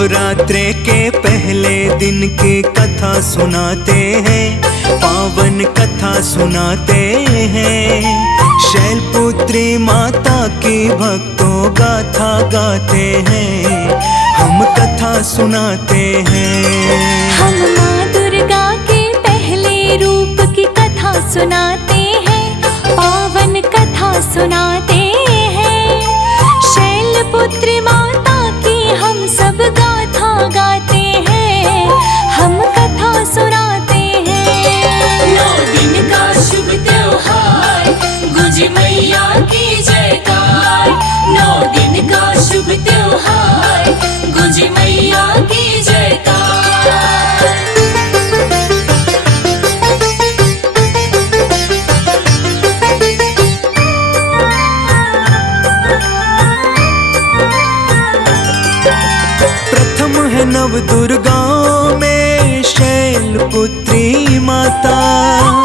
नवरात्रे के पहले दिन की कथा सुनाते हैं, पावन कथा सुनाते हैं। शैलपुत्री माता की भक्तों गाथा गाते हैं, हम कथा सुनाते हैं। हम माँ दुर्गा के पहले रूप की कथा सुनाते हैं, पावन कथा सुनाते हैं। शैलपुत्री माता की हम सब गाथा गाते हैं, हम कथा सुनाते हैं। 9 दिन का शुभ त्योहार, गुंजे मैया की जयकार। 9 दिन का शुभ त्योहार, गुंजे मैया की जयकार। नव दुर्गाओं में शैलपुत्री माता,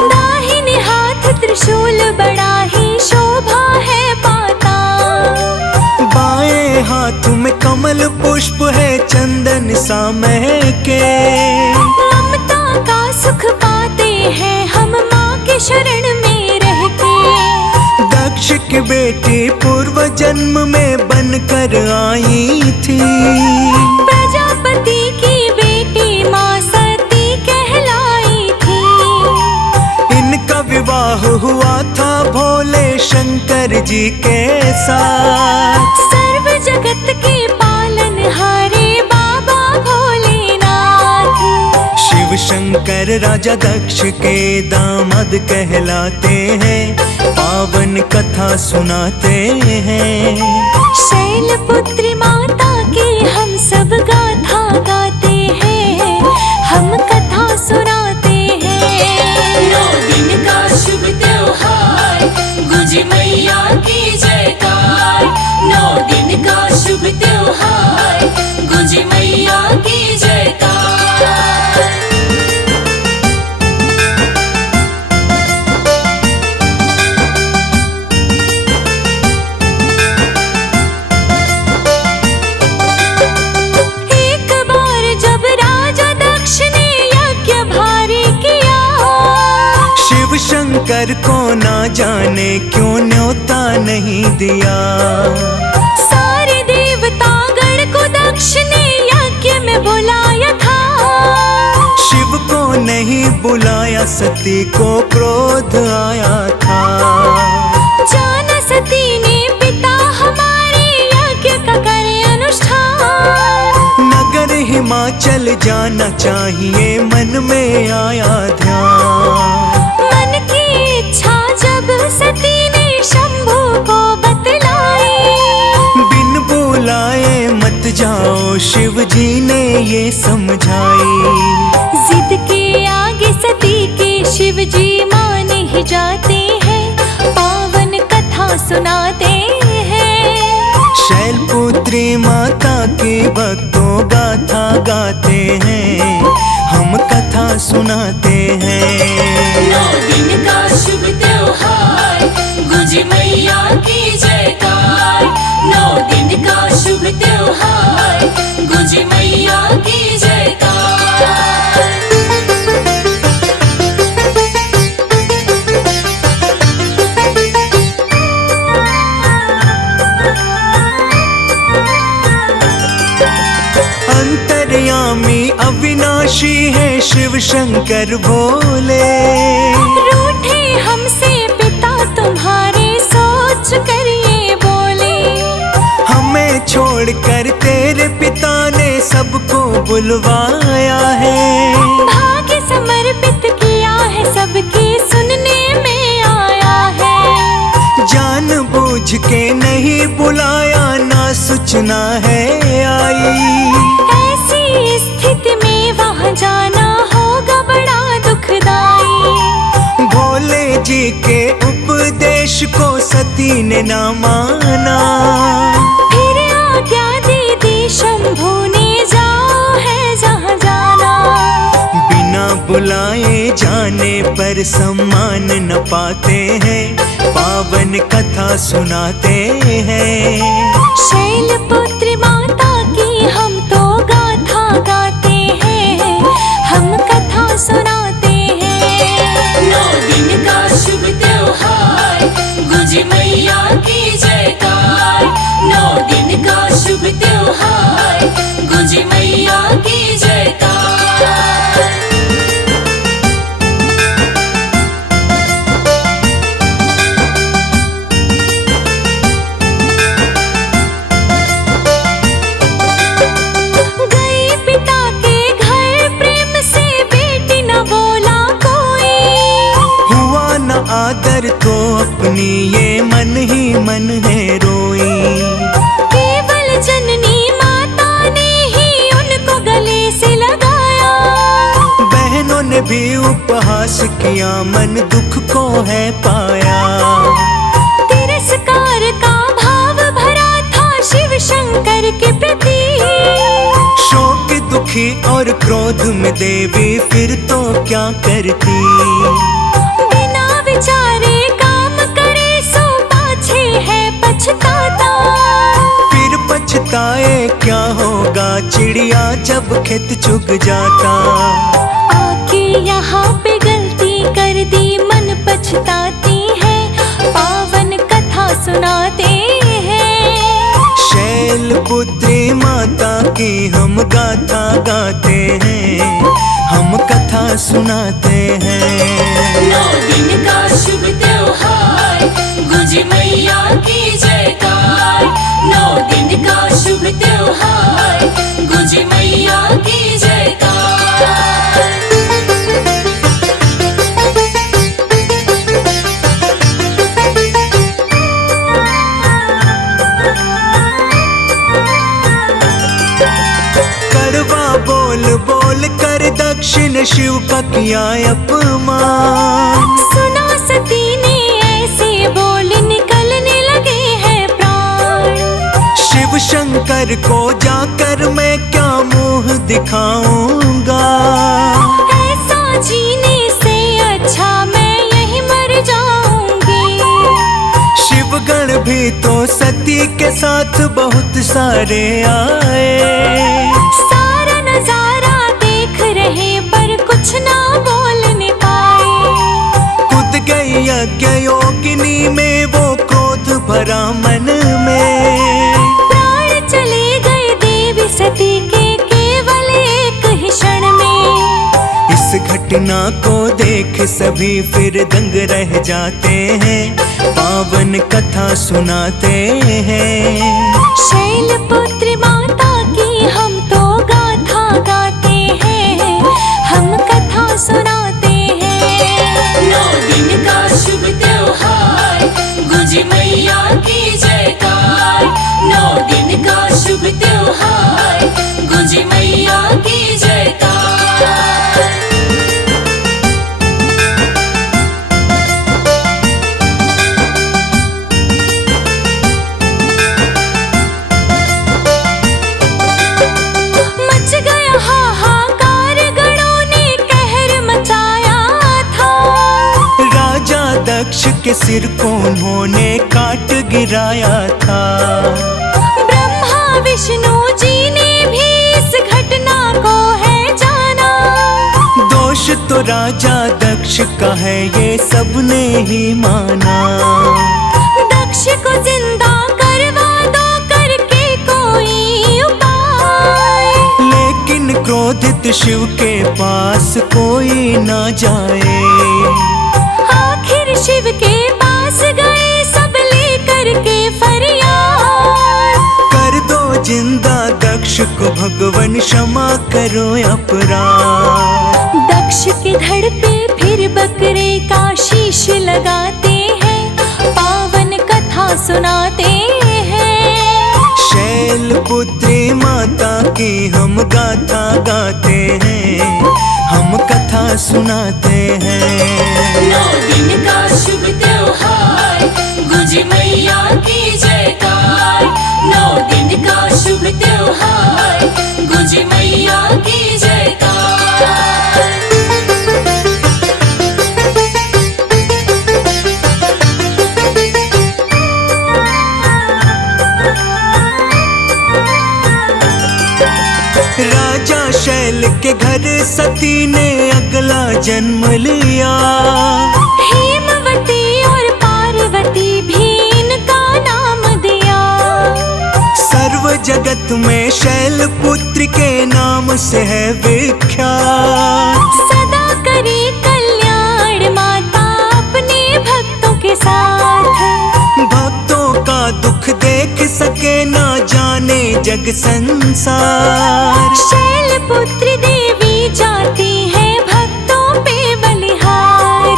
दाहिने हाथ त्रिशूल बड़ा ही शोभा है पाता। बाएं हाथ में कमल पुष्प है चंदन सा महके। ममता का सुख पाते हैं हम माँ के शरण में रह के। दक्ष की बेटी पूर्व जन्म में बनकर आई थी, प्रजापति की बेटी माँ सती कहलाई थी। इनका विवाह हुआ था भोले शंकर जी के साथ। सर्व जगत के पालनहारे बाबा भोलेनाथ। शिव शंकर राजा दक्ष के दामाद कहलाते हैं, पावन कथा सुनाते हैं। शैलपुत्री माता की हम सब गाथा गाते हैं, हम कथा सुनाते हैं। 9 दिन का शुभ त्योहार, गुंजे मैया की जयकार। 9 दिन का शुभ त्योहार, गुंजे मैया की जयकार। शंकर को ना जाने क्यों न्योता नहीं दिया। सारे देवतागण को दक्ष ने यज्ञ में बुलाया था। शिव को नहीं बुलाया, सती को क्रोध आया था। जाना सती ने पिता हमारे यज्ञ का करे अनुष्ठान। नगर हिमाचल जाना चाहिए मन में आया ध्यान। मन की इच्छा जब सती ने शंभू को बतलाई, बिन बुलाए मत जाओ शिव जी ने ये समझाई। जिद के आगे सती के शिव जी मान ही जाते हैं, पावन कथा सुनाते हैं। शैलपुत्री माता की भक्तों गाथा गाते हैं, हम कथा सुनाते हैं। 9 दिन का शुभ त्योहार, गुंजे मैया की जयकार। 9 दिन का शुभ त्योहार, गुंजे मैया की जयकार। अंतर्यामी अविनाशी है शिव शंकर भोले। रूठे हमसे पिता तुम्हारे सोच कर ये बोले। हमें छोड़कर तेरे पिता ने सबको बुलवाया है। भाग्य समर्पित किया है सबके सुनने में आया है। जानबूझ के नहीं बुलाया ना सूचना है आई। ऐसी स्थिति में वहाँ जाना होगा बड़ा दुखदाई। भोले जी के उपदेश को सती ने ना माना। फिर आज्ञा दे दी शंभू ने, जाओ है जहाँ जाना। बिना बुलाए जाने पर सम्मान न पाते हैं, पावन कथा सुनाते हैं। शैलपुत्री माता की हम तो गाते ने भी उपहास किया, मन दुख को है पाया। तिरस्कार का भाव भरा था शिव शंकर के प्रति। शोक दुखी और क्रोध में देवी फिर तो क्या करती। बिना विचारे काम करे सो पाछे है पछताता। फिर पछताए क्या होगा, चिड़िया जब खेत चुग जाता। आके यहाँ पे गलती कर दी, मन पछताती है, पावन कथा सुनाते हैं। शैलपुत्री माता की हम गाथा गाते हैं, हम कथा सुनाते हैं। 9 दिन का शुभ त्योहार, गुंजे मैया की जयकार। 9 दिन का शुभ त्योहार, गुंजे मैया की जयकार। कड़वा बोल बोल कर दक्षिण शिव का किया अपमान। सुना सती ने ऐसे बोल, निकलने लगे हैं प्राण। शिव शंकर को जाकर मैं क्या मुंह दिखाऊंगा। ऐसा जीने से अच्छा मैं यहीं मर जाऊंगी। शिवगण भी तो सती के साथ बहुत सारे आए। सारा नजारा देख रहे पर कुछ ना बोलने पाए। कूद गई यज्ञ योगिनी में वो क्रोध भरा मन में। प्राण चले गए देवी सती के केवल एक ही क्षण में। इस घटना को देख सभी फिर दंग रह जाते हैं, पावन कथा सुनाते हैं। शैलपुत्री माता की हम तो गाथा गाते हैं, हम कथा सुनाते हैं। 9 दिन का शुभ त्योहार, गुंजे मैया की जयकार। 9 दिन का शुभ त्योहार, गुंजे मैया की जयकार। मच गया हाहाकार, गणों ने कहर मचाया था। राजा दक्ष के सिर को उन्होंने काट गिराया था। ब्रह्मा विष्णु जी ने भी इस घटना को है जाना। दोष तो राजा दक्ष का है, ये सबने ही माना। दक्ष को जिंदा करवा दो करके कोई उपाय। लेकिन क्रोधित शिव के पास कोई ना जाए। आखिर शिव के पास गए सब लेकर के फरियाद। कर दो जिंदा दक्ष को भगवन, क्षमा करो अपराध। दक्ष के धड़ पे फिर बकरे का शीश लगाते हैं, पावन कथा सुनाते हैं। शैलपुत्री माता की हम गाथा गाते हैं, हम कथा सुनाते हैं। 9 दिन का शुभ त्योहार, गुंजे मैया की जयकार। 9 दिन का शुभ त्योहार, गुंजे मैया की जयकार। राजा शैल के घर सती ने अगला जन्म लिया। हेमवती और पार्वती भी इनका नाम दिया। सर्व जगत में शैलपुत्री के नाम से है विख्यात। सदा करे कल्याण माता अपने भक्तों के साथ। भक्तों का दुख देख सके ना जाने जग संसार। शैलपुत्री देवी जाती है भक्तों पे बलिहार।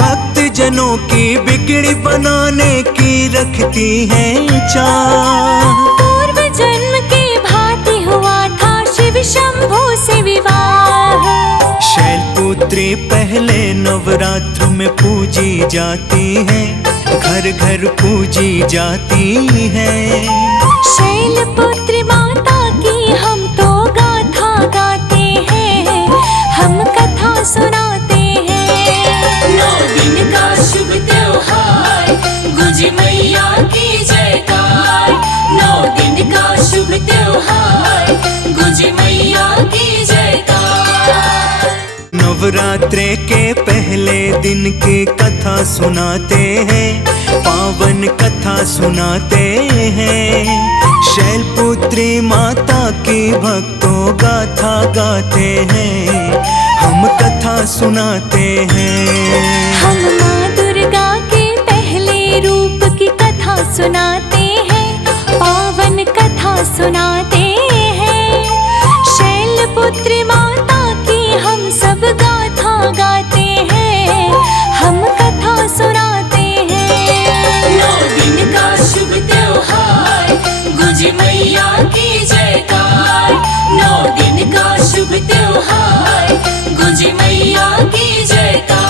भक्त जनों की बिगड़ी बनाने की रखती है चाह। पूर्व जन्म के भांति हुआ था शिव शंभू से विवाह। शैलपुत्री पहले नवरात्र में पूजी जाती हैं, घर घर पूजी जाती हैं। शैलपुत्री माता की हम तो गाथा गाते हैं, हम कथा सुनाते हैं। 9 दिन का शुभ त्योहार, गुंजे मैया की जयकार। 9 दिन का शुभ त्योहार, गुंजे मैया की जयकार। नवरात्रे के पहले दिन की कथा सुनाते हैं, पावन कथा सुनाते हैं। शैलपुत्री माता की भक्तों गाथा गाते हैं, हम कथा सुनाते हैं। हम माँ दुर्गा के पहले रूप की कथा सुनाते हैं, पावन कथा सुनाते हैं। शैलपुत्री माता की हम सब गाथा गाते हैं, हम कथा सुनाते हैं। 9 दिन का शुभ त्योहार, गुंजे मैया की जयकार। 9 दिन का शुभ त्योहार, गुंजे मैया की जयकार।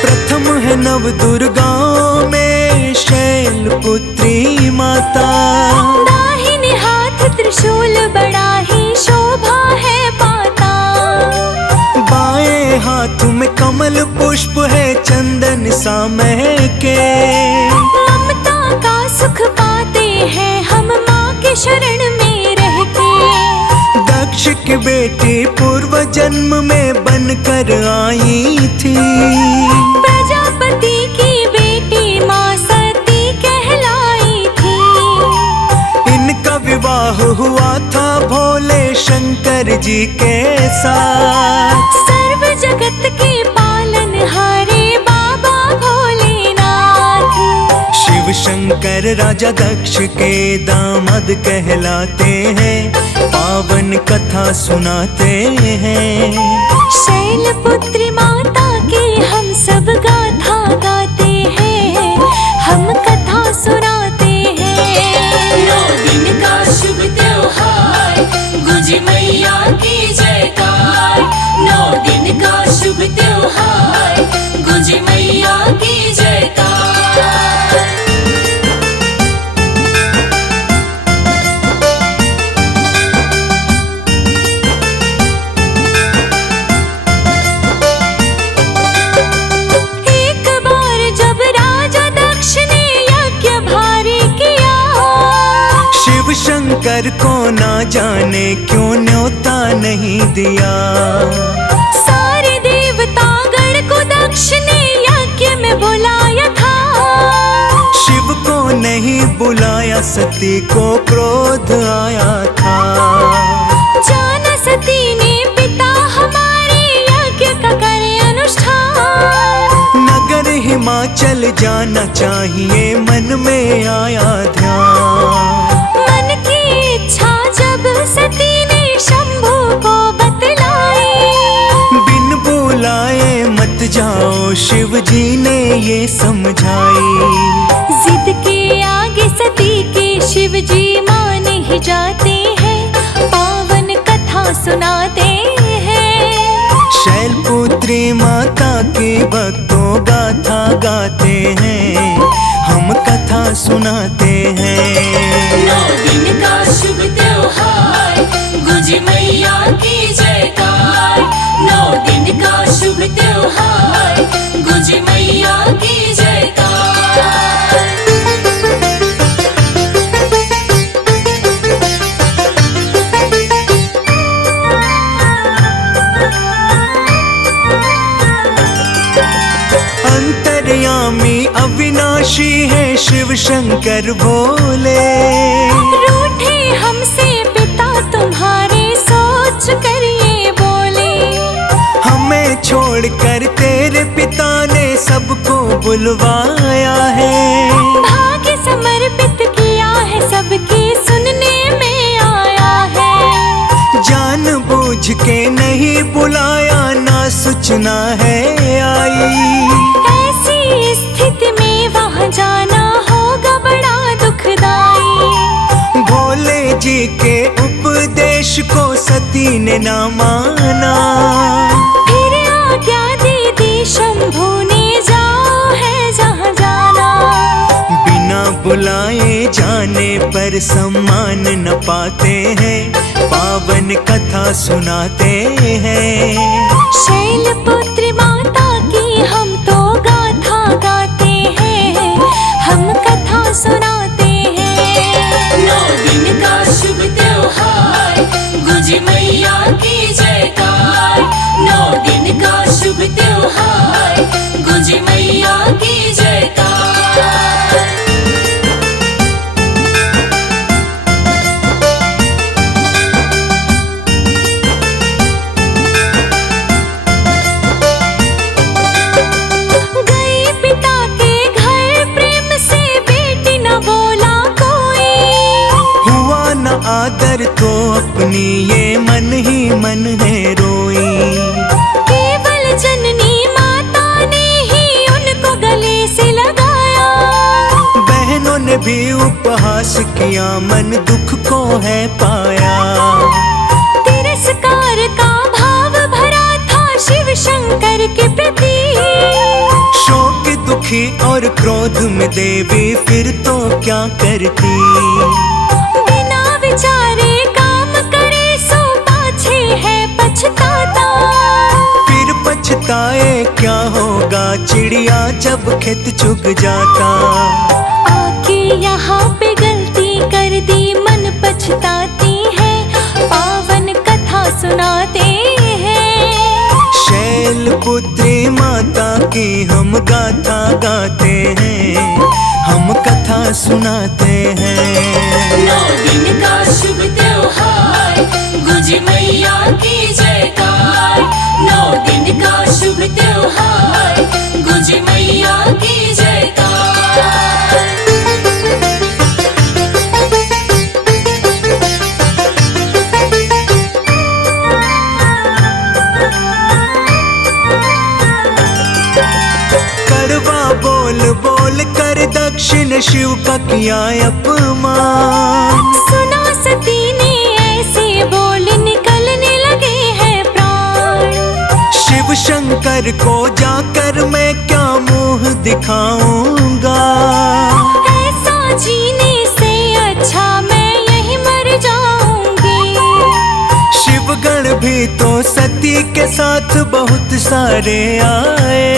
प्रथम है नव दुर्गाओं में शैलपुत्री माता। दाहिने हाथ त्रिशूल बड़ा ही शोभा है पाता। बाएं हाथ में कमल पुष्प है चंदन सा महके। ममता का सुख पाते हैं हम माँ के शरण में रह के। दक्ष की बेटी पूर्व जन्म में बनकर आई थी। प्रजापति की बेटी माँ सती कहलाई थी। इनका विवाह हुआ था भोले शंकर जी के साथ। सर्व जगत के पालनहारे बाबा भोलेनाथ। शिव शंकर राजा दक्ष के दामाद कहलाते हैं, पावन कथा सुनाते हैं। शैलपुत्री माता की हम सब गाथा गाते हैं, हम कथा सुनाते हैं। 9 दिन का शुभ त्योहार, गुंजे मैया की जयकार। 9 दिन का शुभ त्योहार, गुंजे मैया की जयकार। एक बार जब राजा दक्ष ने यज्ञ भारी किया। शिव शंकर को ना जाने क्यों न्योता नहीं दिया। सारे देवतागण को दक्ष ने यज्ञ में बुलाया था। शिव को नहीं बुलाया, सती को क्रोध आया था। जाना सती ने पिता हमारे यज्ञ का करे अनुष्ठान। नगर हिमाचल जाना चाहिए मन में आया ध्यान। मन की इच्छा जब सती ने शंभू को बतलाई। बिन बुलाए मत जाओ, शिव जी ने ये समझाई। जिद के आगे सती के शिव जी मान ही जाते हैं, पावन कथा सुनाते हैं। शैलपुत्री माता की भक्तों गाथा गाते हैं, हम कथा सुनाते हैं। 9 दिन का शुभ त्योहार, गुंजे मैया की जयकार। 9 दिन का शुभ त्योहार, गुंजे मैया की जयकार। अंतर्यामी अविनाशी है शिव शंकर भोले। रूठे हमसे पिता तुम्हारे सोच कर ये बोले। हमें छोड़कर तेरे पिता ने सबको बुलवाया है। भाग्य समर्पित किया है, सबकी सुनने में आया है। जानबूझ के नहीं बुलाया, ना सूचना है आई। ऐसी के उपदेश को सती ने ना माना। फिर आज्ञा दे दी शंभू ने, जाओ है जहाँ जाना। बिना बुलाए जाने पर सम्मान न पाते हैं, पावन कथा सुनाते हैं। शैलपुत्री माता की हम तो गाथा गाते हैं, हम कथा सुनाते हैं। 9 दिन का शुभ त्योहार, गुंजे मैया की जयकार। 9 दिन का शुभ त्योहार, गुंजे मैया की जयकार। गई पिता के घर प्रेम से, बेटी न बोला कोई। हुआ न आदर तो अपनी ये मन ही मन है रोई। केवल जननी माता ने ही उनको गले से लगाया। बहनों ने भी उपहास किया, मन दुख को है पाया। तिरस्कार का भाव भरा था शिव शंकर के प्रति। शोक दुखी और क्रोध में देवी फिर तो क्या करती। बिना विचारे काम करे सो पाछे है पछताता। फिर पछताए क्या होगा, चिड़िया जब खेत चुग जाता। आके यहाँ पे गलती कर दी, मन पछताती है, पावन कथा सुनाते हैं। शैलपुत्री माता की हम गाथा गाते हैं, हम कथा सुनाते हैं। 9 दिन का शुभ त्योहार, गुंजे मैया की जयकार। 9 दिन का शुभ त्योहार, गुंजे मैया की जयकार। कड़वा बोल बोल कर दक्षिण शिव का किया अपमान। सुना सती ने ऐसे बोल, निकलने लगे हैं प्राण। शिव शंकर को जाकर मैं क्या मुंह दिखाऊंगा। ऐसा जीने से अच्छा मैं यहीं मर जाऊंगी। शिवगण भी तो सती के साथ बहुत सारे आए।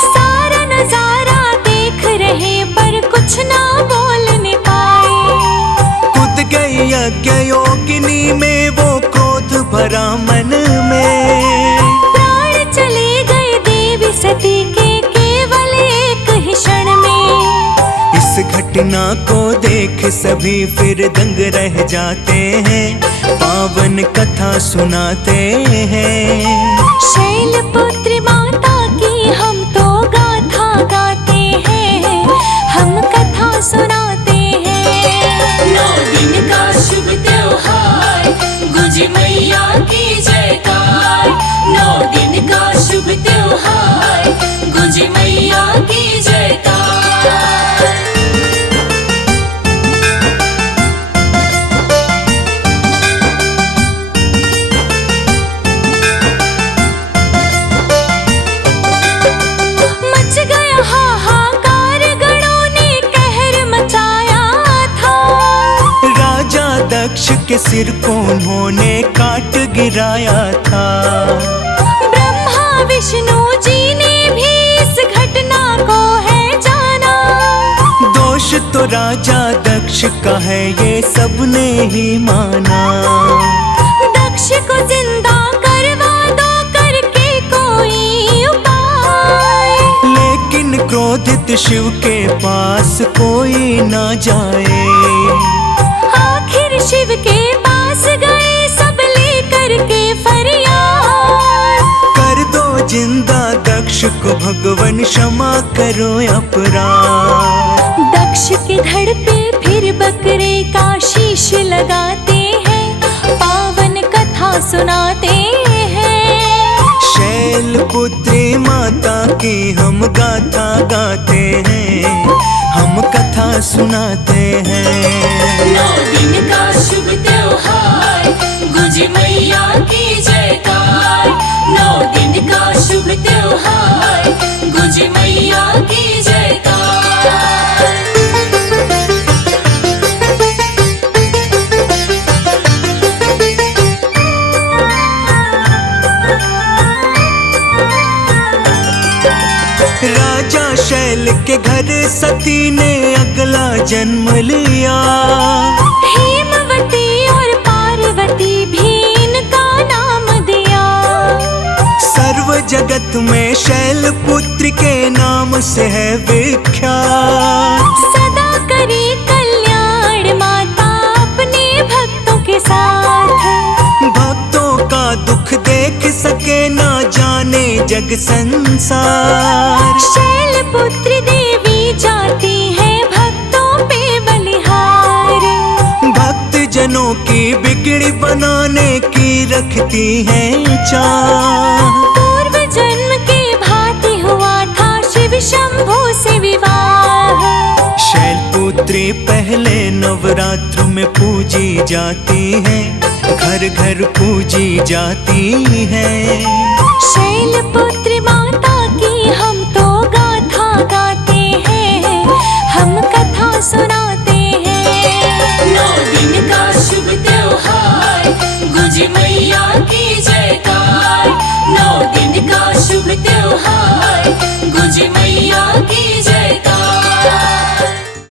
सारा नजारा देख रहे पर कुछ ना बोलने पाए। कूद गई यज्ञ योगिनी में, वो क्रोध भरा मन में। प्राण चले गए देवी सती के केवल एक ही क्षण में। इस घटना को देख सभी फिर दंग रह जाते हैं, पावन कथा सुनाते हैं। शैलपुत्री माता की हम तो गाथा गाते हैं, हम कथा सुनाते हैं। 9 दिन का शुभ त्योहार, गुंजे मैया की जयकार। 9 दिन का शुभ त्योहार, गुंजे मैया की जयकार। मच गया हाहाकार, गणों ने कहर मचाया था। राजा दक्ष के सिर को उन्होंने काट गिराया था। ब्रह्मा विष्णु जी ने भी इस घटना को है जाना। दोष तो राजा दक्ष का है, ये सबने ही माना। दक्ष को जिंदा करवा दो करके कोई उपाय। लेकिन क्रोधित शिव के पास कोई ना जाए। आखिर शिव के पास गए सब लेकर के फरियाद। कर दो जिंदा दक्ष को भगवन, क्षमा करो अपराध। दक्ष के धड़ पे फिर बकरे का शीश लगाते हैं, पावन कथा सुनाते हैं। शैलपुत्री माता की हम गाथा गाते हैं, हम कथा सुनाते हैं। नौ दिन का शुभ त्योहार गुंजे मैया की जयकार। नौ दिन का शुभ त्योहार गुंजे मैया की जयकार। राजा शैल के घर सती ने अगला जन्म लिया। हेमवती और पार्वती भी इनका नाम दिया। सर्व जगत में शैल पुत्र के नाम से है विख्यात। सदा करे कल्याण माता अपने भक्तों के साथ। भक्तों का दुख देख सके ना जाने जग संसार। शैल पुत्र देवी जाती है भक्तों पे बलिहार। भक्त जनों की बिगड़ी बनाने की रखती है चाह। पूर्व जन्म के भांति हुआ था शिव शंभू से विवाह। शैलपुत्री पहले नवरात्र में पूजी जाती है, घर घर पूजी जाती है। शैलपुत्री माता की हम तो गाथा गाते हैं, हम कथा सुना